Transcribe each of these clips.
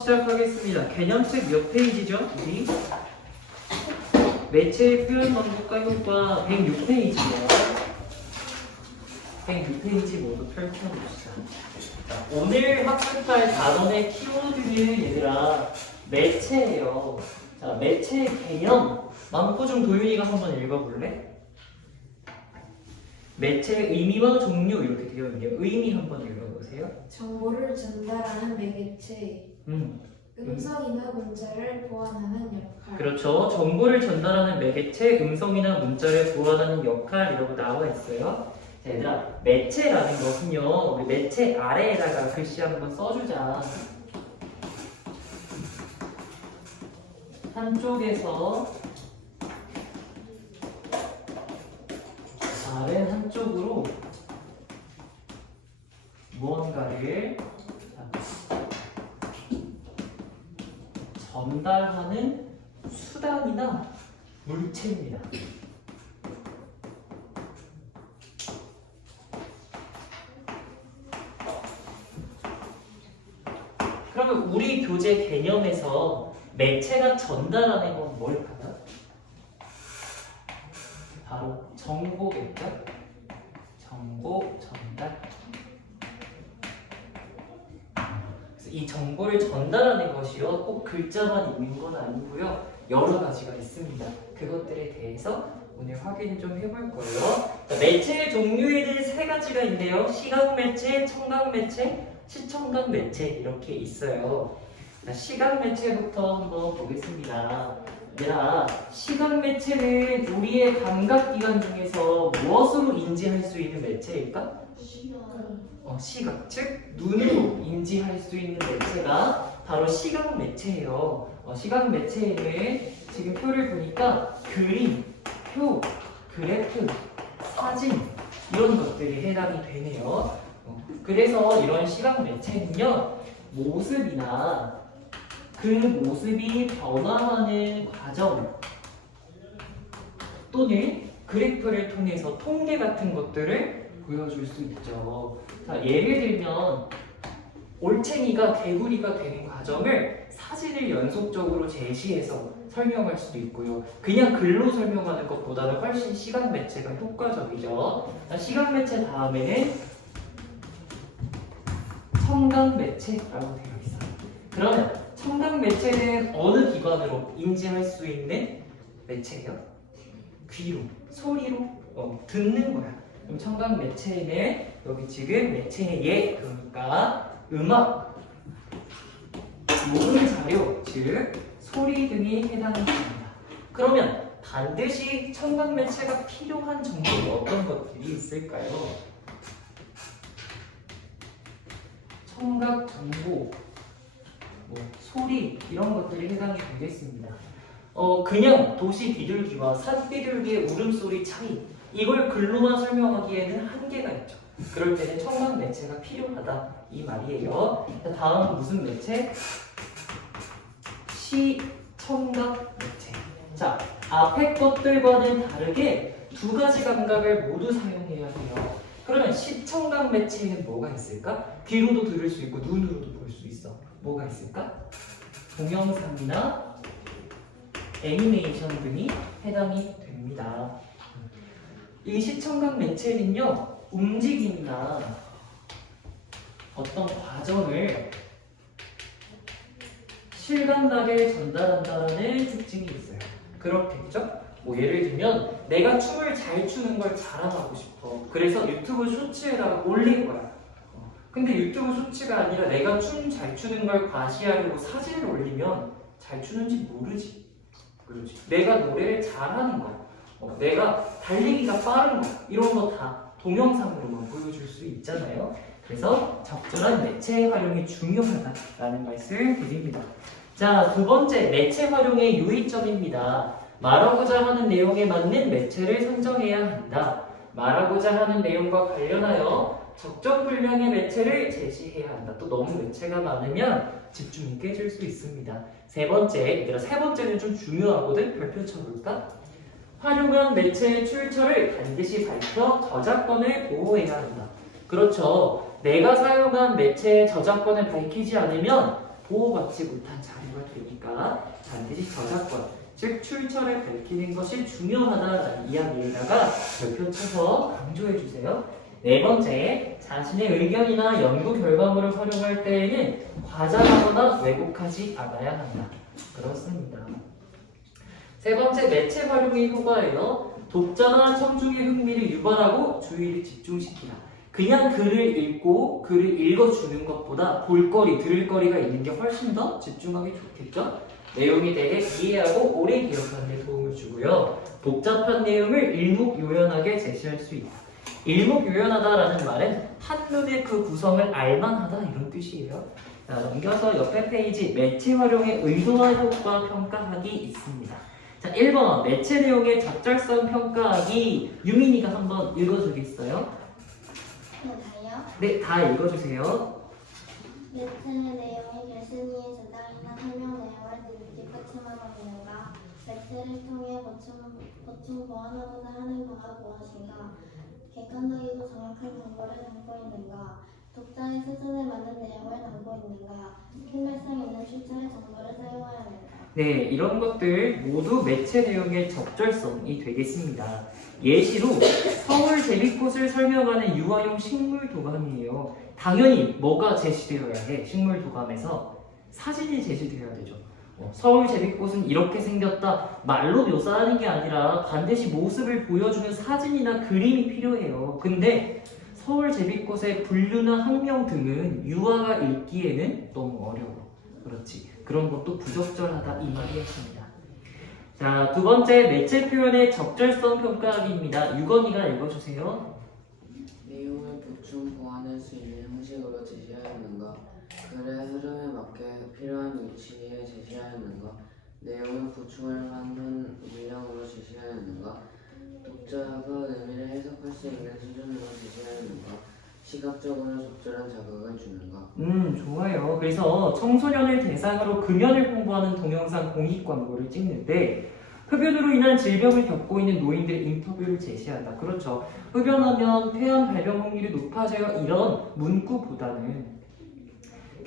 시작하겠습니다. 개념책 몇 페이지죠? 우리 매체의 표현 방법과 효과 106페이지예요. 106페이지 모두 펼쳐봅시다. 오늘 학습할 단원의 키워드는 얘들아 매체예요. 자, 매체의 개념 망포중 도윤이가 한번 읽어볼래? 매체의 의미와 종류 이렇게 되어 있네요. 의미 한번 읽어보세요. 정보를 전달하는 매개체, 음성이나 문자를 보완하는 역할. 그렇죠. 정보를 전달하는 매개체, 음성이나 문자를 보완하는 역할이라고 나와 있어요. 자, 얘들아, 매체라는 것은요, 우리 매체 아래에다가 글씨 한번 써주자. 한쪽에서 아래 한쪽으로 무언가를 전달하는 수단이나 물체입니다. 그러면 우리 교재 개념에서 매체가 전달하는 건 뭘까요? 바로 정보겠죠? 정보 전달. 그래서 이 정보를 전달하는 것이요, 꼭 글자만 있는 건 아니고요, 여러 가지가 있습니다. 그것들에 대해서 오늘 확인 좀 해볼 거예요. 매체의 종류에는 세 가지가 있는데요. 시각 매체, 청각 매체, 시청각 매체 이렇게 있어요. 시각 매체부터 한번 보겠습니다. 얘들아, 시각 매체는 우리의 감각기관 중에서 무엇으로 인지할 수 있는 매체일까? 시각, 즉 눈으로 인지할 수 있는 매체가 바로 시각 매체예요. 시각 매체에는 지금 표를 보니까 그림, 표, 그래프, 사진 이런 것들이 해당이 되네요. 그래서 이런 시각 매체는요, 모습이나 그 모습이 변화하는 과정 또는 그래프를 통해서 통계 같은 것들을 보여줄 수 있죠. 자, 예를 들면 올챙이가 개구리가 되는 과정을 사진을 연속적으로 제시해서 설명할 수도 있고요. 그냥 글로 설명하는 것보다는 훨씬 시각 매체가 효과적이죠. 자, 시각 매체 다음에는 청각 매체라고 되어 있어요. 그러면 청각 매체는 어느 기관으로 인지할 수 있는 매체예요? 귀로, 소리로 듣는 거야. 그럼 청각 매체는 여기 지금 매체의 예, 그러니까 음악, 녹음 자료, 즉 소리 등이 해당이 됩니다. 그러면 반드시 청각 매체가 필요한 정보는 어떤 것들이 있을까요? 청각 정보, 소리 이런 것들이 해당이 되겠습니다. 그냥 도시 비둘기와 산 비둘기의 울음소리 차이 이걸 글로만 설명하기에는 한계가 있죠. 그럴 때는 청각 매체가 필요하다 이 말이에요. 다음 무슨 매체? 시청각 매체. 자, 앞에 것들과는 다르게 두 가지 감각을 모두 사용해야 돼요. 그러면 시청각 매체에는 뭐가 있을까? 귀로도 들을 수 있고 눈으로도 볼 수 있어. 뭐가 있을까? 동영상이나 애니메이션 등이 해당이 됩니다. 이 시청각 매체는요, 움직임이나 어떤 과정을 실감나게 전달한다는 특징이 있어요. 그렇겠죠? 예를 들면 내가 춤을 잘 추는 걸 자랑하고 싶어. 그래서 유튜브 쇼츠에다가 올릴 거야. 근데 유튜브 쇼츠가 아니라 내가 춤 잘 추는 걸 과시하려고 사진을 올리면 잘 추는지 모르지. 그렇지. 내가 노래를 잘하는 거, 내가 달리기가 빠른 거 이런 거 다 동영상으로만 보여줄 수 있잖아요. 그래서 적절한 매체 활용이 중요하다라는 말씀을 드립니다. 자, 두 번째 매체 활용의 유의점입니다. 말하고자 하는 내용에 맞는 매체를 선정해야 한다. 말하고자 하는 내용과 관련하여 적정 분량의 매체를 제시해야 한다. 또 너무 매체가 많으면 집중이 깨질 수 있습니다. 세 번째, 얘들아 세 번째는 좀 중요하거든. 별표 쳐볼까? 활용한 매체의 출처를 반드시 밝혀 저작권을 보호해야 한다. 그렇죠. 내가 사용한 매체의 저작권을 밝히지 않으면 보호받지 못한 자료가 되니까 반드시 저작권, 즉 출처를 밝히는 것이 중요하다라는 이야기에다가 별표 쳐서 강조해 주세요. 네 번째, 자신의 의견이나 연구 결과물을 활용할 때에는 과장하거나 왜곡하지 않아야 한다. 그렇습니다. 세 번째, 매체 활용의 효과예요. 독자나 청중의 흥미를 유발하고 주의를 집중시키라. 그냥 글을 읽고 글을 읽어주는 것보다 볼거리, 들을거리가 있는 게 훨씬 더 집중하기 좋겠죠? 내용에 대해 이해하고 오래 기억하는 데 도움을 주고요. 복잡한 내용을 일목요연하게 제시할 수 있다. 일목요연하다라는 말은 한눈에 그 구성을 알만하다 이런 뜻이에요. 자, 넘겨서 옆에 페이지 매체 활용의 의도와 효과 평가하기 있습니다. 자, 1번 매체 내용의 적절성 평가하기. 유민이가 한번 읽어주겠어요? 네, 다요. 네, 다 읽어주세요. 매체의 내용이 교수님의 주장이나 설명 내용을 뒷받침하고 있는가? 매체를 통해 보충 보완하고자 하는 바가 무엇인가? 객관적이고 정확한 정보를 담고 있는가? 독자의 수준에 맞는 내용을 담고 있는가? 신뢰성 있는 출처의 정보를 사용하야 하는가? 네, 이런 것들 모두 매체 내용의 적절성이 되겠습니다. 예시로 서울 제비꽃을 설명하는 유아용 식물 도감이에요. 당연히 뭐가 제시되어야 해? 식물 도감에서 사진이 제시되어야 되죠. 서울 제비꽃은 이렇게 생겼다 말로 묘사하는 게 아니라 반드시 모습을 보여주는 사진이나 그림이 필요해요. 근데 서울 제비꽃의 분류나 학명 등은 유아가 읽기에는 너무 어려워. 그렇지. 그런 것도 부적절하다 이 말이었습니다. 자, 두 번째 매체 표현의 적절성 평가하기입니다. 유건이가 읽어주세요. 내용을 보충 보완할 수 있는 형식으로 제시하였는가? 글의 흐름에 맞게 필요한 위치에 제시하였는가? 내용을 보충할 만한 물량으로 제시하였는가? 독자가 의미를 해석할 수 있는 수준으로 제시하였는가? 시각적으로 적절한 자극을 주는가? 좋아요. 그래서 청소년을 대상으로 금연을 홍보하는 동영상 공익 광고를 찍는데 흡연으로 인한 질병을 겪고 있는 노인들의 인터뷰를 제시한다. 그렇죠. 흡연하면 폐암 발병 확률이 높아져요. 이런 문구보다는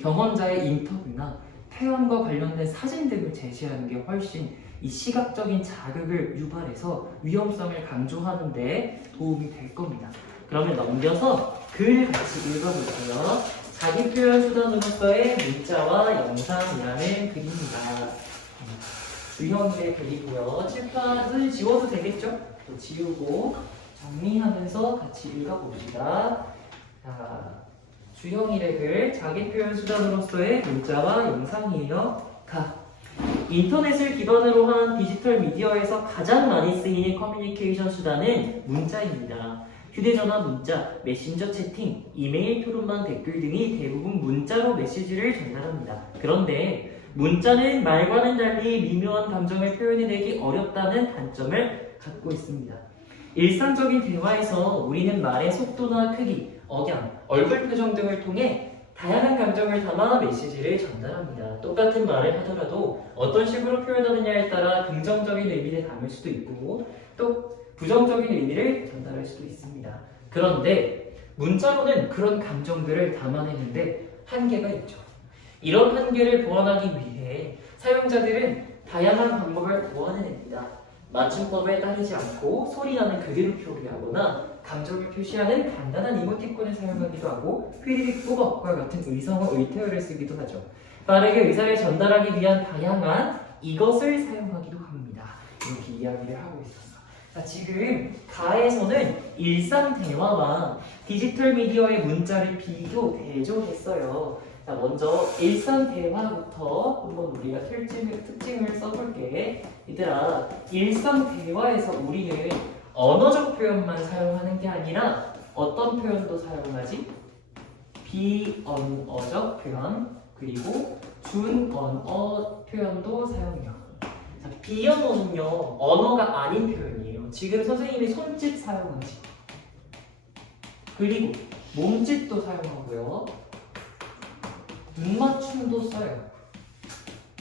경험자의 인터뷰나 폐암과 관련된 사진 등을 제시하는 게 훨씬 이 시각적인 자극을 유발해서 위험성을 강조하는 데 도움이 될 겁니다. 그러면 넘겨서 글 같이 읽어볼게요. 자기 표현 수단으로서의 문자와 영상이라는 글입니다. 주형의 글이고요. 칠판을 지워도 되겠죠? 또 지우고 정리하면서 같이 읽어봅시다. 자, 주형일의 글, 자기 표현 수단으로서의 문자와 영상이에요. 인터넷을 기반으로 한 디지털 미디어에서 가장 많이 쓰이는 커뮤니케이션 수단은 문자입니다. 휴대전화 문자, 메신저 채팅, 이메일 토론방 댓글 등이 대부분 문자로 메시지를 전달합니다. 그런데 문자는 말과는 달리 미묘한 감정을 표현해내기 어렵다는 단점을 갖고 있습니다. 일상적인 대화에서 우리는 말의 속도나 크기, 억양, 얼굴 표정 등을 통해 다양한 감정을 담아 메시지를 전달합니다. 똑같은 말을 하더라도 어떤 식으로 표현하느냐에 따라 긍정적인 의미를 담을 수도 있고 또 부정적인 의미를 전달할 수도 있습니다. 그런데 문자로는 그런 감정들을 담아내는데 한계가 있죠. 이런 한계를 보완하기 위해 사용자들은 다양한 방법을 보완해냅니다. 맞춤법에 따르지 않고 소리나는 그대로 표기하거나 감정을 표시하는 간단한 이모티콘을 사용하기도 하고 휘리릭 뿌벅과 같은 의성어 의태어를 쓰기도 하죠. 빠르게 의사를 전달하기 위한 다양한 이것을 사용하기도 합니다. 이렇게 이야기를 하고 있었어. 자, 지금 가에서는 일상 대화와 디지털 미디어의 문자를 비교, 대조했어요. 자, 먼저 일상 대화부터 한번 우리가 특징을 써볼게. 얘들아, 일상 대화에서 우리는 언어적 표현만 사용하는 게 아니라 어떤 표현도 사용하지? 비언어적 표현, 그리고 준언어 표현도 사용해요. 자, 비언어는요, 언어가 아닌 표현이에요. 지금 선생님이 손짓 사용하지. 그리고 몸짓도 사용하고요. 눈맞춤도 써요.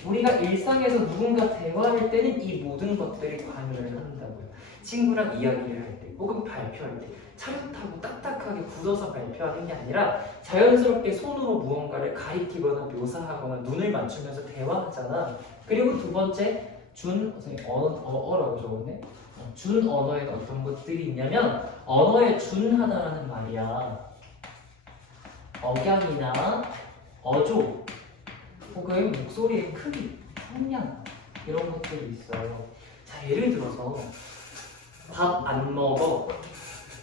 우리가 일상에서 누군가 대화할 때는 이 모든 것들이 관여를 한다고요. 친구랑 이야기를 할 때, 혹은 발표할 때 차렷하고 딱딱하게 굳어서 발표하는 게 아니라 자연스럽게 손으로 무언가를 가리키거나 묘사하거나 눈을 맞추면서 대화하잖아. 그리고 두 번째, 어라고 적었네. 준 언어에 어떤 것들이 있냐면 언어의 준 하나라는 말이야. 억양이나 어조 혹은 목소리의 크기, 성량 이런 것들이 있어요. 자, 예를 들어서 밥 안 먹어.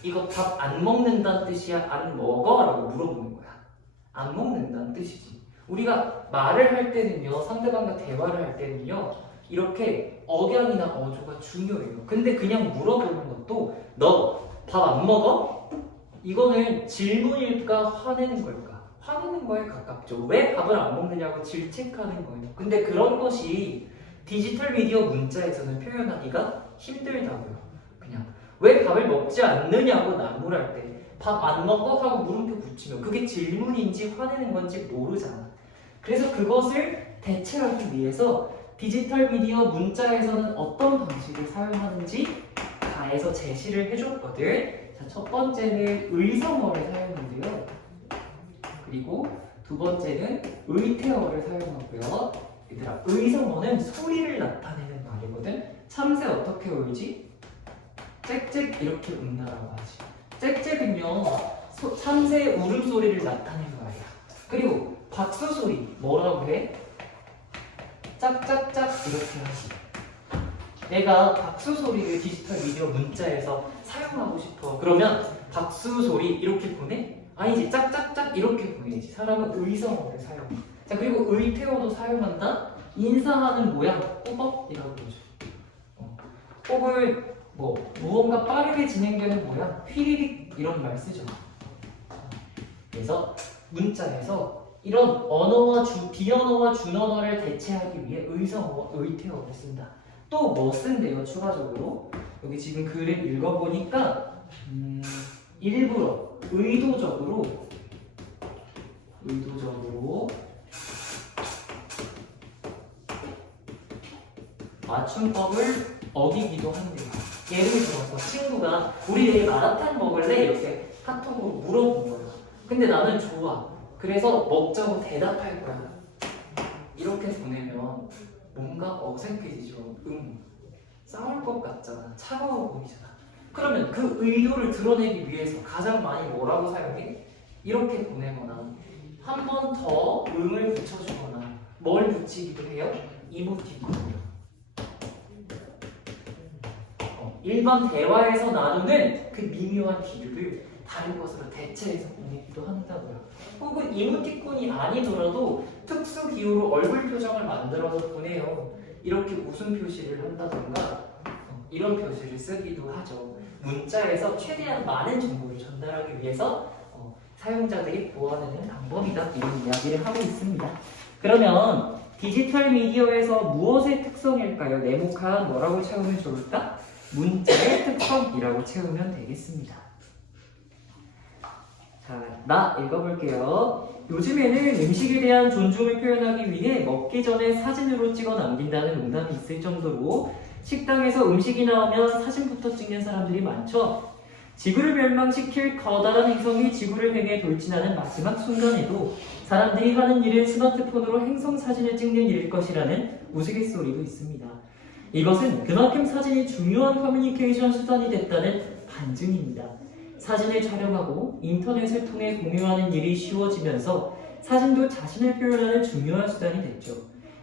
이거 밥 안 먹는다는 뜻이야? 안 먹어? 라고 물어보는 거야. 안 먹는다는 뜻이지. 우리가 말을 할 때는요, 상대방과 대화를 할 때는요, 이렇게 억양이나 어조가 중요해요. 근데 그냥 물어보는 것도 너 밥 안 먹어? 이거는 질문일까 화내는 걸까? 화내는 거에 가깝죠. 왜 밥을 안 먹느냐고 질책하는 거예요. 근데 그런 것이 디지털 미디어 문자에서는 표현하기가 힘들다고요. 그냥 왜 밥을 먹지 않느냐고 나무랄 때 밥 안 먹어? 하고 물음표 붙이면 그게 질문인지 화내는 건지 모르잖아. 그래서 그것을 대체하기 위해서 디지털 미디어 문자에서는 어떤 방식을 사용하는지 가에서 제시를 해줬거든. 자, 첫 번째는 의성어를 사용하고요. 그리고 두 번째는 의태어를 사용하고요. 얘들아, 의성어는 소리를 나타내는 말이거든. 참새 어떻게 울지? 짹짹 이렇게 운다라고 하지. 짹짹은요, 참새의 울음소리를 나타내는 말이야. 그리고 박수 소리 뭐라고 해? 짝짝짝 이렇게 하지. 내가 박수 소리를 디지털 미디어 문자에서 사용하고 싶어. 그러면 박수 소리 이렇게 보내? 아니지, 짝짝짝 이렇게 보내지. 사람은 의성어를 사용해. 자, 그리고 의태어도 사용한다. 인사하는 모양, 꾸벅이라고 그러죠. 혹은 무언가 빠르게 진행되는 모양, 휘리릭 이런 말 쓰죠. 그래서 문자에서 이런 언어와 비언어와 준언어를 대체하기 위해 의성어와 의태어를 쓴다. 또 뭐 쓴대요, 추가적으로? 여기 지금 글을 읽어보니까 일부러 의도적으로 맞춤법을 어기기도 한대요. 예를 들어서 친구가 우리 내일 마라탕 먹을래? 이렇게 카톡으로 물어본 거야. 근데 나는 좋아. 그래서 먹자고 대답할 거야. 이렇게 보내면 뭔가 어색해지죠. 싸울 것 같잖아. 차가워 보이잖아. 그러면 그 의도를 드러내기 위해서 가장 많이 뭐라고 사용해? 이렇게 보내거나 한 번 더 응을 붙여주거나 뭘 붙이기도 해요? 이모티콘. 일반 대화에서 나누는 그 미묘한 기류를 다른 것으로 대체해서 보내기도 한다고요. 혹은 이모티콘이 아니더라도 특수 기호로 얼굴 표정을 만들어서 보내요. 이렇게 웃음 표시를 한다던가 이런 표시를 쓰기도 하죠. 문자에서 최대한 많은 정보를 전달하기 위해서 사용자들이 보완하는 방법이다, 이런 이야기를 하고 있습니다. 그러면 디지털 미디어에서 무엇의 특성일까요? 네모칸 뭐라고 채우면 좋을까? 문자의 특성이라고 채우면 되겠습니다. 자, 나 읽어볼게요. 요즘에는 음식에 대한 존중을 표현하기 위해 먹기 전에 사진으로 찍어 남긴다는 농담이 있을 정도로 식당에서 음식이 나오면 사진부터 찍는 사람들이 많죠. 지구를 멸망시킬 커다란 행성이 지구를 향해 돌진하는 마지막 순간에도 사람들이 하는 일은 스마트폰으로 행성 사진을 찍는 일일 것이라는 우스갯소리도 있습니다. 이것은 그만큼 사진이 중요한 커뮤니케이션 수단이 됐다는 반증입니다. 사진을 촬영하고 인터넷을 통해 공유하는 일이 쉬워지면서 사진도 자신을 표현하는 중요한 수단이 됐죠.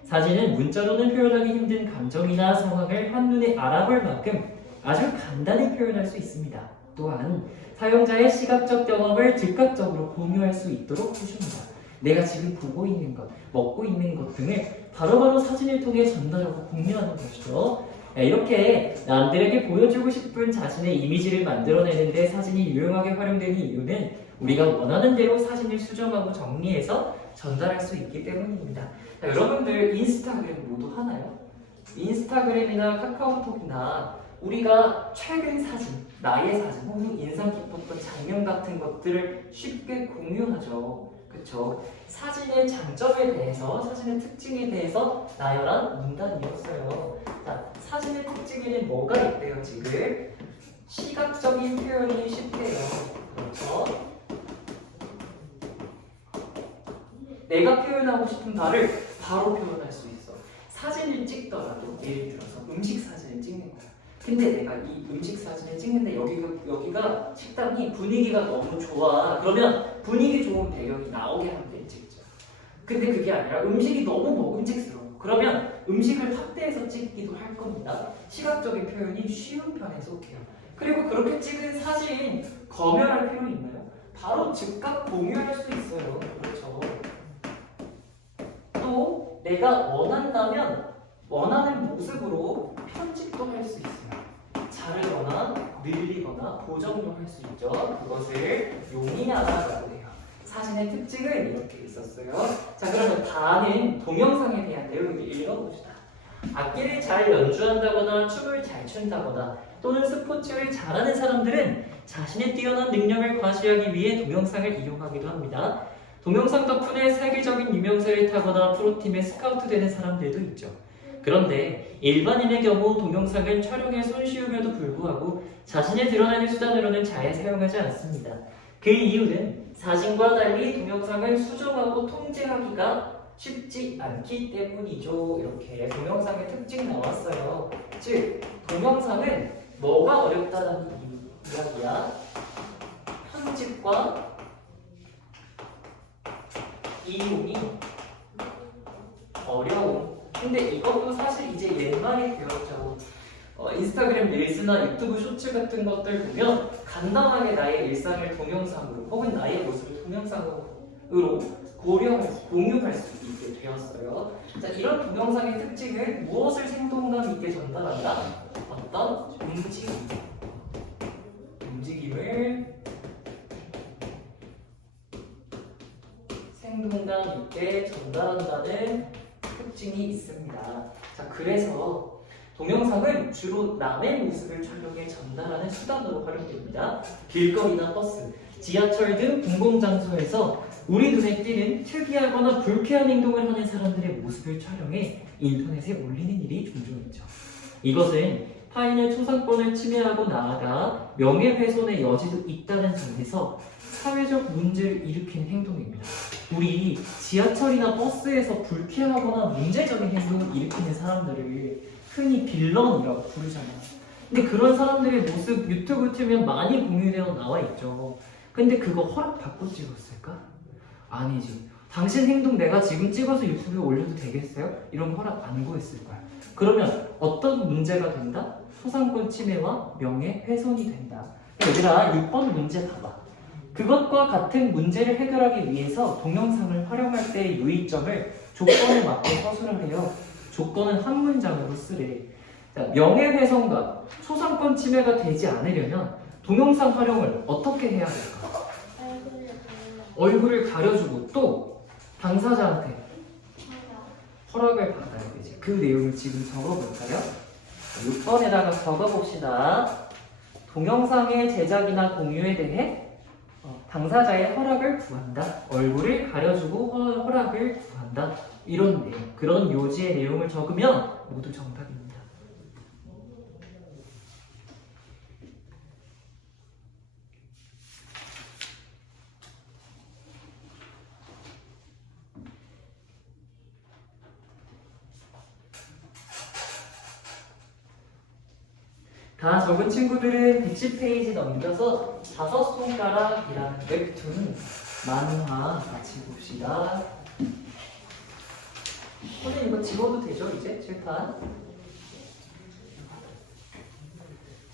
사진은 문자로는 표현하기 힘든 감정이나 상황을 한눈에 알아볼 만큼 아주 간단히 표현할 수 있습니다. 또한 사용자의 시각적 경험을 즉각적으로 공유할 수 있도록 해줍니다. 내가 지금 보고 있는 것, 먹고 있는 것 등을 바로바로 사진을 통해 전달하고 공유하는 것이죠. 이렇게 남들에게 보여주고 싶은 자신의 이미지를 만들어내는데 사진이 유용하게 활용되는 이유는 우리가 원하는 대로 사진을 수정하고 정리해서 전달할 수 있기 때문입니다. 자, 여러분들 인스타그램 모두 하나요? 인스타그램이나 카카오톡이나 우리가 최근 사진, 나의 사진 혹은 인상 깊었던 장면 같은 것들을 쉽게 공유하죠. 그쵸? 사진의 장점에 대해서, 사진의 특징에 대해서 나열한 문단이었어요. 자, 사진의 특징에는 뭐가 있대요, 지금? 시각적인 표현이 쉽대요. 그렇죠? 내가 표현하고 싶은 바를 바로 표현할 수 있어. 사진을 찍더라도 예를 들어서 음식 사진을 찍는 거야. 근데 내가 이 음식 사진을 찍는데 여기가 식당이 분위기가 너무 좋아. 그러면 분위기 좋은 배경이 나오게 하면 돼, 찍죠. 근데 그게 아니라 음식이 너무 먹음직스러워. 그러면 음식을 확대해서 찍기도 할 겁니다. 시각적인 표현이 쉬운 편에 속해요. 그리고 그렇게 찍은 사진 검열할 필요 있나요? 바로 즉각 공유할 수 있어요. 그렇죠. 또 내가 원한다면 원하는 모습으로 편집도 할 수 있어요. 자르거나 늘리거나 보정도 할 수 있죠. 그것을 용이하다라고 해요. 사진의 특징은 이렇게 있었어요. 자, 그러면 다는 동영상에 대한 내용을 읽어봅시다. 악기를 잘 연주한다거나 춤을 잘 춘다거나 또는 스포츠를 잘하는 사람들은 자신의 뛰어난 능력을 과시하기 위해 동영상을 이용하기도 합니다. 동영상 덕분에 세계적인 유명세를 타거나 프로팀에 스카우트 되는 사람들도 있죠. 그런데 일반인의 경우 동영상은 촬영에 손쉬움에도 불구하고 자신의 드러내는 수단으로는 잘 사용하지 않습니다. 그 이유는 사진과 달리 동영상을 수정하고 통제하기가 쉽지 않기 때문이죠. 이렇게 동영상의 특징 나왔어요. 즉, 동영상은 뭐가 어렵다는 이야기야? 편집과 이용이 어려움. 근데 이것도 사실 이제 옛말이 되었죠. 인스타그램 릴스나 유튜브 쇼츠 같은 것들 보면 간단하게 나의 일상을 동영상으로 혹은 나의 모습을 동영상으로 공유할 수 있게 되었어요. 자, 이런 동영상의 특징은 무엇을 생동감 있게 전달한다? 어떤 움직임을 생동감 있게 전달한다는 특징이 있습니다. 자, 그래서 동영상은 주로 남의 모습을 촬영해 전달하는 수단으로 활용됩니다. 길거리나 버스, 지하철 등 공공장소에서 우리 눈에 띄는 특이하거나 불쾌한 행동을 하는 사람들의 모습을 촬영해 인터넷에 올리는 일이 종종 있죠. 이것은 타인의 초상권을 침해하고 나아가 명예훼손의 여지도 있다는 점에서 사회적 문제를 일으키는 행동입니다. 우리 지하철이나 버스에서 불쾌하거나 문제적인 행동을 일으키는 사람들을 흔히 빌런이라고 부르잖아요. 근데 그런 사람들의 모습 유튜브 틀면 많이 공유되어 나와 있죠. 근데 그거 허락받고 찍었을까? 아니지. 당신 행동 내가 지금 찍어서 유튜브에 올려도 되겠어요? 이런 거 허락 안 구했을 거야. 그러면 어떤 문제가 된다? 초상권 침해와 명예훼손이 된다. 얘들아, 6번 문제 봐봐. 그것과 같은 문제를 해결하기 위해서 동영상을 활용할 때의 유의점을 조건에 맞게 서술을 해요. 조건은 한 문장으로 쓰래. 자, 명예훼손과 초상권 침해가 되지 않으려면 동영상 활용을 어떻게 해야 될까? 얼굴을 가려주고 또 당사자한테 허락을 받아야 되지. 그 내용을 지금 적어볼까요? 6번에다가 적어봅시다. 동영상의 제작이나 공유에 대해 당사자의 허락을 구한다. 얼굴을 가려주고 허락을 구한다. 이런 내용, 그런 요지의 내용을 적으면 모두 정답입니다. 다 적은 친구들은 110페이지 넘겨서 5손가락이라는 웹툰 만화 같이 봅시다. 선생님 이거 지워도 되죠? 이제 칠판.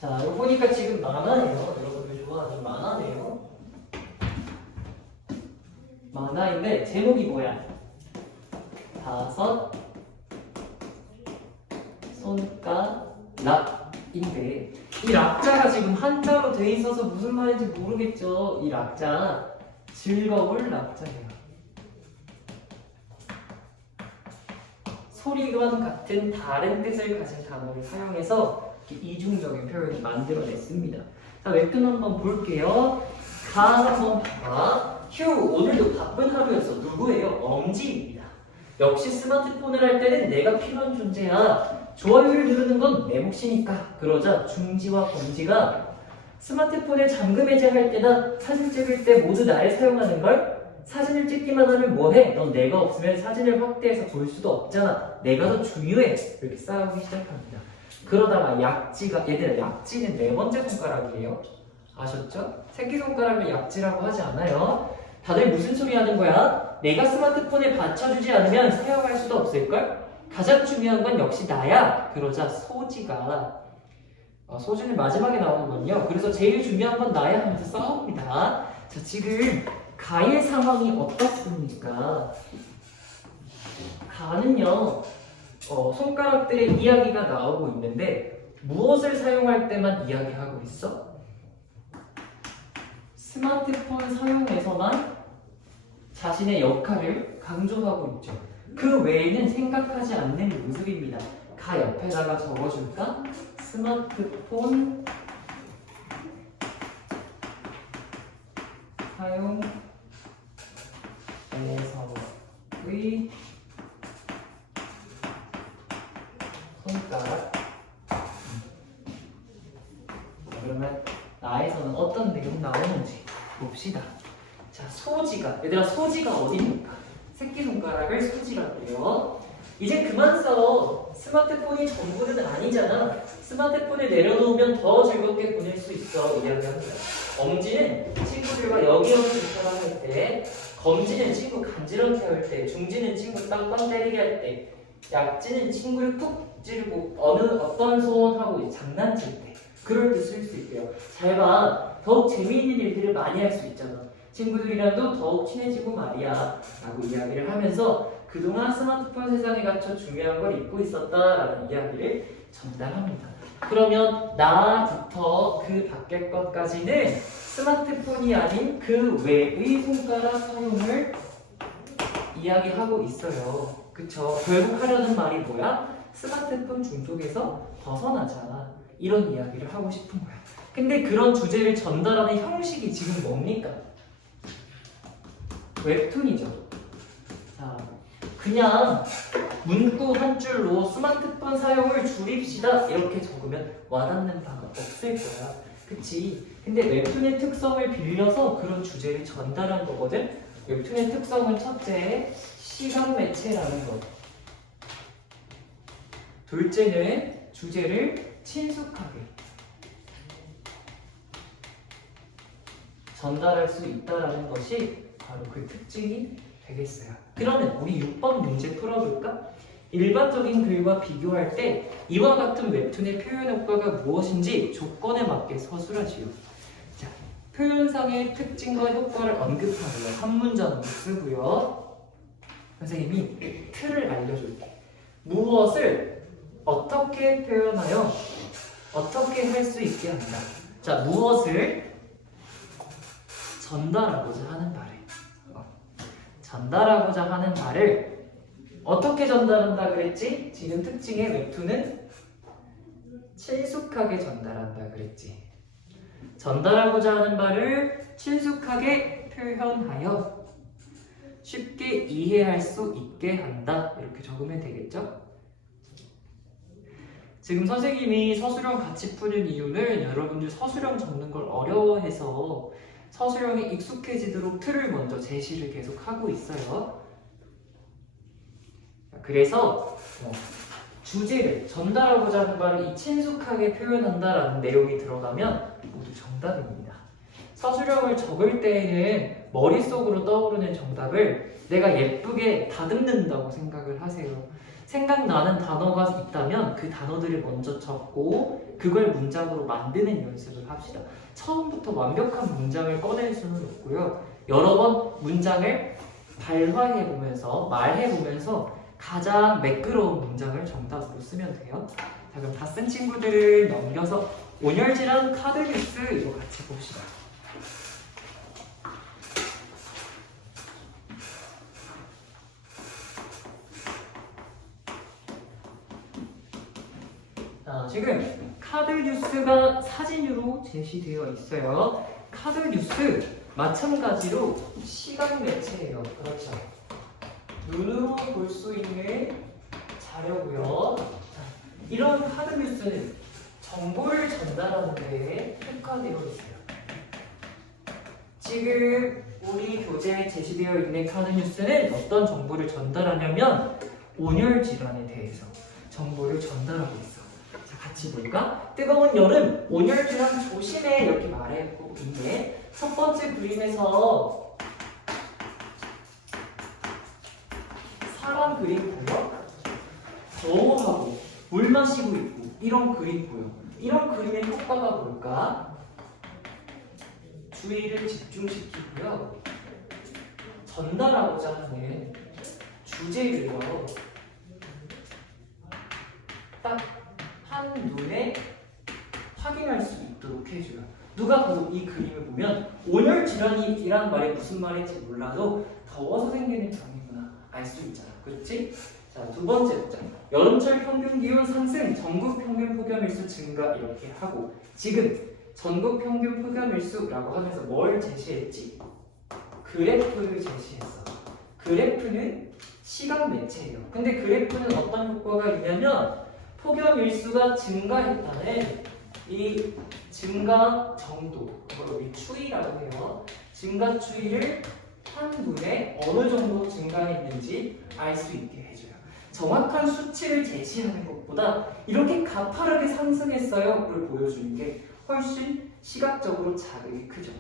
자, 이거 보니까 지금 만화예요. 여러분들 좋아하는 만화네요. 만화인데 제목이 뭐야? 5 손가락인데 이 락자가 지금 한자로 돼 있어서 무슨 말인지 모르겠죠. 이 락자 즐거울 락자예요. 소리와는 같은 다른 뜻을 가진 단어를 사용해서 이중적인 표현을 만들어냈습니다. 자, 웹툰 한번 볼게요. 가 한번 봐봐. 휴, 오늘도 바쁜 하루였어. 누구예요? 엄지입니다. 역시 스마트폰을 할 때는 내가 필요한 존재야. 좋아요를 누르는 건 내 몫이니까. 그러자 중지와 검지가 스마트폰을 잠금 해제할 때나 사진 찍을 때 모두 나를 사용하는 걸? 사진을 찍기만 하면 뭐해? 넌 내가 없으면 사진을 확대해서 볼 수도 없잖아. 내가 더 중요해. 이렇게 싸우기 시작합니다. 그러다가 약지가, 얘들아, 약지는 네 번째 손가락이에요. 아셨죠? 새끼손가락을 약지라고 하지 않아요. 다들 무슨 소리 하는 거야? 내가 스마트폰을 받쳐주지 않으면 사용할 수도 없을걸? 가장 중요한 건 역시 나야. 그러자 소지가, 소지는 마지막에 나오는군요. 그래서 제일 중요한 건 나야 하면서 싸웁니다. 자, 지금 가의 상황이 어떻습니까? 가는요, 손가락들의 이야기가 나오고 있는데 무엇을 사용할 때만 이야기하고 있어? 스마트폰 사용에서만 자신의 역할을 강조하고 있죠. 그 외에는 생각하지 않는 모습입니다. 가 옆에다가 적어줄까? 스마트폰 사용에서의 손가락. 그러면 나에서는 어떤 내용 나오는지 봅시다. 자, 소지가, 얘들아, 소지가 어디입니까? 새끼손가락을 소지라고요. 이제 그만 써. 스마트폰이 전부는 아니잖아. 스마트폰을 내려놓으면 더 즐겁게 보낼 수 있어. 이야기합니다. 엄지는 친구들과 여기여기 있다가 할 때, 검지는 친구 간지럽게 할 때, 중지는 친구 빵빵 때리게 할 때, 약지는 친구를 툭 찌르고 어떤 소원하고 장난칠 때, 그럴 때 쓸 수 있고요. 잘 봐. 더욱 재미있는 일들을 많이 할 수 있잖아. 친구들이랑도 더욱 친해지고 말이야 라고 이야기를 하면서 그동안 스마트폰 세상에 갇혀 중요한 걸 잊고 있었다라는 이야기를 전달합니다. 그러면 나부터 그 밖의 것까지는 스마트폰이 아닌 그 외의 손가락 사용을 이야기하고 있어요. 그쵸? 결국 하려는 말이 뭐야? 스마트폰 중독에서 벗어나자. 이런 이야기를 하고 싶은 거야. 근데 그런 주제를 전달하는 형식이 지금 뭡니까? 웹툰이죠. 자, 그냥 문구 한 줄로 스마트폰 사용을 줄입시다 이렇게 적으면 와닿는 바가 없을 거야. 그치? 근데 웹툰의 특성을 빌려서 그런 주제를 전달한 거거든. 웹툰의 특성은 첫째, 시각 매체라는 것. 둘째는 주제를 친숙하게 전달할 수 있다는 것이 바로 그 특징이 되겠어요. 그러면 우리 6번 문제 풀어볼까? 일반적인 글과 비교할 때 이와 같은 웹툰의 표현 효과가 무엇인지 조건에 맞게 서술하지요. 자, 표현상의 특징과 효과를 언급하고요. 한 문장으로 쓰고요. 선생님이 틀을 알려줄게. 무엇을 어떻게 표현하여 어떻게 할 수 있게 한다. 자, 무엇을 전달하고자 하는 말을 전달하고자 하는 말을 어떻게 전달한다 그랬지? 지금 특징의 웹툰은 친숙하게 전달한다 그랬지. 전달하고자 하는 말을 친숙하게 표현하여 쉽게 이해할 수 있게 한다. 이렇게 적으면 되겠죠? 지금 선생님이 서술형 같이 푸는 이유는 여러분들 서술형 적는 걸 어려워해서 서술형에 익숙해지도록 틀을 먼저 제시를 계속 하고 있어요. 그래서 주제를 전달하고자 하는 바를 이 친숙하게 표현한다라는 내용이 들어가면 모두 정답입니다. 서술형을 적을 때에는 머릿속으로 떠오르는 정답을 내가 예쁘게 다듬는다고 생각을 하세요. 생각나는 단어가 있다면 그 단어들을 먼저 적고 그걸 문장으로 만드는 연습을 합시다. 처음부터 완벽한 문장을 꺼낼 수는 없고요. 여러 번 문장을 발화해보면서 말해보면서 가장 매끄러운 문장을 정답으로 쓰면 돼요. 자, 그럼 다 쓴 친구들을 넘겨서 온열질환 카드리스 이거 같이 봅시다. 자, 지금 카드 뉴스가 사진으로 제시되어 있어요. 카드 뉴스 마찬가지로 시각 매체예요. 그렇죠. 눈으로 볼 수 있는 자료고요. 자, 이런 카드 뉴스는 정보를 전달하는 데에 특화되어 있어요. 지금 우리 교재에 제시되어 있는 카드 뉴스는 어떤 정보를 전달하냐면 온열 질환에 대해서 정보를 전달하고 있어. 자, 같이 볼까? 뜨거운 여름 온열 질환 조심해 이렇게 말해보고 있는데 첫 번째 그림에서 사람 그림 보여? 더워하고 물 마시고 있고 이런 그림 보여. 이런 그림의 효과가 뭘까? 주의를 집중시키고요. 전달하고자 하는 주제를요. 딱 한눈에 확인할 수 있도록 해줘요. 누가 봐도 이 그림을 보면 온열 질환이란 말이 무슨 말인지 몰라도 더워서 생기는 병이구나 알 수 있잖아. 그렇지? 자, 두 번째 보자. 여름철 평균 기온 상승, 전국 평균 폭염일수 증가 이렇게 하고 지금 전국 평균 폭염일수라고 하면서 뭘 제시했지? 그래프를 제시했어. 그래프는 시각 매체예요. 근데 그래프는 어떤 효과가 있냐면 폭염일수가 증가했다는 이 증가 정도, 그걸 우리 추이라고 해요. 증가 추이를 한눈에 어느 정도 증가했는지 알 수 있게 해줘요. 정확한 수치를 제시하는 것보다 이렇게 가파르게 상승했어요를 보여주는 게 훨씬 시각적으로 자극이 크죠.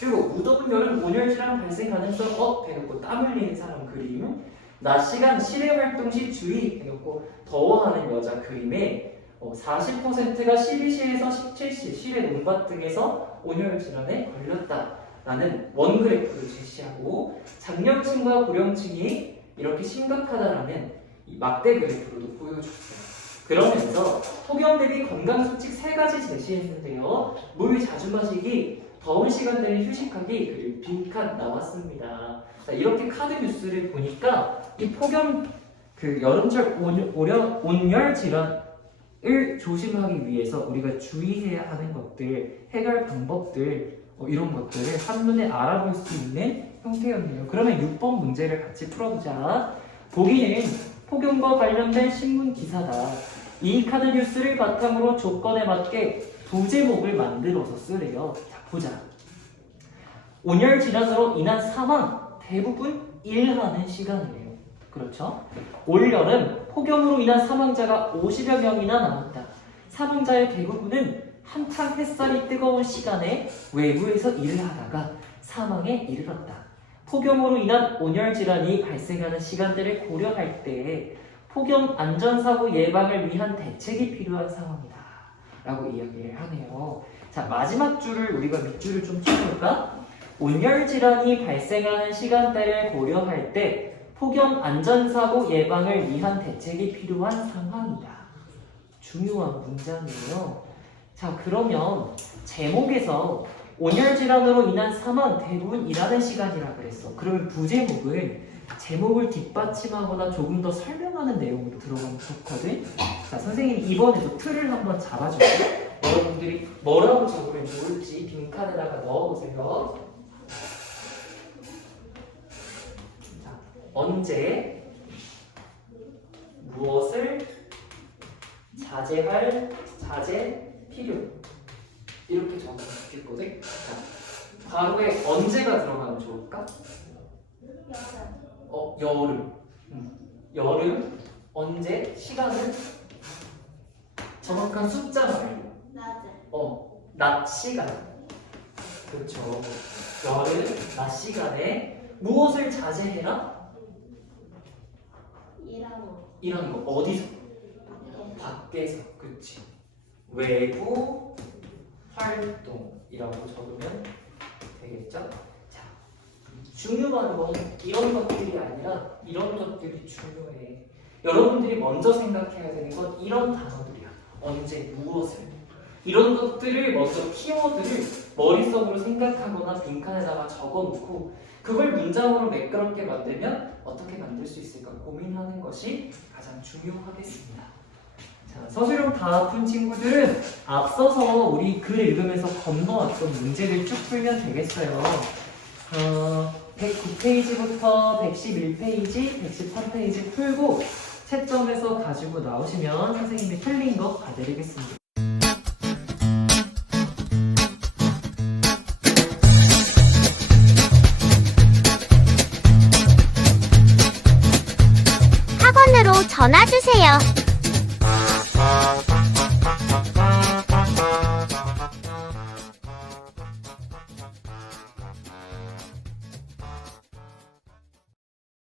그리고 무더운 여름 온열 질환 발생 가능성 해놓고 땀 흘리는 사람 그림, 낮 시간 실외 활동 시 주의 해놓고 더워하는 여자 그림에 40%가 12시에서 17시 실외 논밭 등에서 온열 질환에 걸렸다라는 원그래프를 제시하고 장년층과 고령층이 이렇게 심각하다라는 이 막대 그래프로도 보여줬어요. 그러면서 폭염 대비 건강 수칙 3가지 제시했는데요. 물 자주 마시기, 더운 시간대에 휴식하기, 그리고 빈칸 나왔습니다. 자, 이렇게 카드 뉴스를 보니까 이 폭염 여름철 온열 질환을 조심하기 위해서 우리가 주의해야 하는 것들, 해결 방법들 이런 것들을 한눈에 알아볼 수 있는 형태였네요. 그러면 6번 문제를 같이 풀어보자. 보기는 폭염과 관련된 신문 기사다. 이 카드 뉴스를 바탕으로 조건에 맞게 부제목을 만들어서 쓰래요. 자, 보자. 온열 질환으로 인한 사망 대부분 일하는 시간이에요. 그렇죠? 올여름 폭염으로 인한 사망자가 50여 명이나 나왔다. 사망자의 대부분은 한창 햇살이 뜨거운 시간에 외부에서 일을 하다가 사망에 이르렀다. 폭염으로 인한 온열 질환이 발생하는 시간대를 고려할 때 폭염 안전사고 예방을 위한 대책이 필요한 상황이다 라고 이야기를 하네요. 자, 마지막 줄을 우리가 밑줄을 좀 쳐볼까? 온열 질환이 발생하는 시간대를 고려할 때 폭염 안전사고 예방을 위한 대책이 필요한 상황이다. 중요한 문장이에요. 자, 그러면 제목에서 온열 질환으로 인한 사망 대부분 일하는 시간이라 그랬어. 그러면 부제목은 제목을 뒷받침하거나 조금 더 설명하는 내용으로 들어가면 좋거든. 자, 선생님이 이번에도 틀을 한번 잡아줄게. 여러분들이 뭐라고 적으면 좋을지 빈칸에다가 넣어보세요. 자, 언제 무엇을 자제할 자제 필요 이렇게 적으면 좋겠거든. 자, 바로에 언제가 들어가면 좋을까? 여름. 여름. 언제? 시간은? 정확한 숫자 말고. 낮에. 낮 시간. 그렇죠. 여름, 낮 시간에 무엇을 자제해라? 일하는 거. 어디서? 밖에서. 그렇지. 외부 활동이라고 적으면 되겠죠? 자, 중요한 건 이런 것들이 아니라 이런 것들이 중요해. 여러분들이 먼저 생각해야 되는 건 이런 단어들이야. 언제, 무엇을. 이런 것들을 먼저 키워드를 머릿속으로 생각하거나 빈칸에다가 적어놓고 그걸 문장으로 매끄럽게 만들면 어떻게 만들 수 있을까 고민하는 것이 가장 중요하겠습니다. 자, 서술형 다 푼 친구들은 앞서서 우리 글 읽으면서 건너왔던 문제를 쭉 풀면 되겠어요. 109페이지부터 111페이지, 113페이지 풀고 채점해서 가지고 나오시면 선생님이 틀린 거 봐드리겠습니다. 학원으로 전화 주세요.